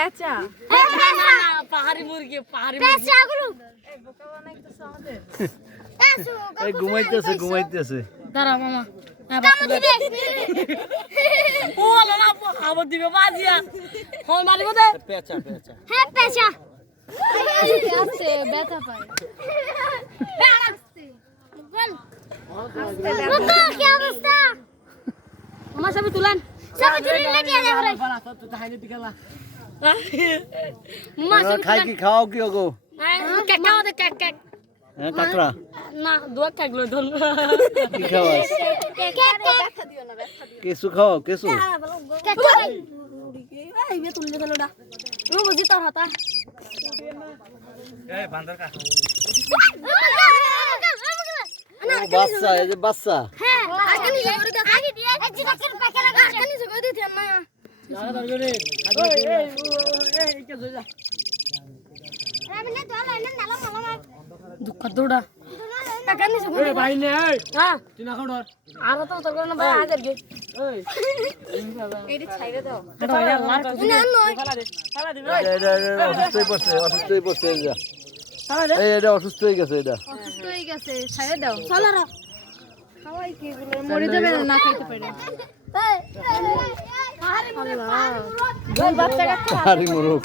পেঁচা পাহাড়ি মুরগি পেঁচাগুলো এই বোকা বানাইতেছ আমাদের এই ঘুমাইতেছে দাঁড়া মামা ও না খাবার দিবে বাজিয়া ফোন মারিব দে পেঁচা হ্যাঁ পেঁচা আস্তে ব্যথা পায় কি অবস্থা আমার সবই তুলেন সবই তুলেন না দিয়ে দে রে মামা খাই কি খাও কি ওগো কেক খাও দে কেক কেক হ্যাঁ কাকড়া না দুয়া কেক লই ধর কি খাওয়া কেক ব্যথা দিও না ব্যথা দিও কেসু খাও কেসু কেক এই বে তুলে দেলোডা নো বুঝি তোর হাতা এই বান্দর কা বাচ্চা এই যে বাচ্চা হ্যাঁ আগে নিয়ে করে দে আগে দিয়ে এই জিটা কেন পাকে লাগা আগে নিয়ে করে দিতে না দাঁড়া দাঁড়া রে এই কে যা আমি না তোলা না নালা মালা দুঃখ দৌড়া কাকা নিয়ে করে এ ভাই নে এই হ্যাঁ তুই না খাওয়ার আর তো তোর না ভাই হাজার গে এই এটি ছাইরে দাও এটা লার কো না নয় খালা দিবি অসুস্থ হয়ে পড়ছে এই যা সারা দে এই এটা অসুস্থ হয়ে গেছে এটা অসুস্থ হয়ে গেছে ছাইরে দাও চলো র খাওয়াই কি এগুলো মরে যাবে না খাইতে পারে দুই বাচ্চা কাচ্চা আরে মোরক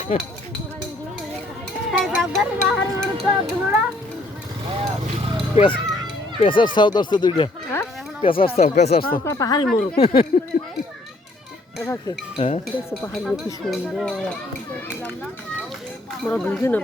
তাই বাবার বাহার তো গুলোড়া পেশার চাও ধরছে দুইটা পেশার চাও পাহাড়ি মোরগ হ্যাঁ দেখছো পাহাড়ি কি সুন্দর মোরা বুঝি না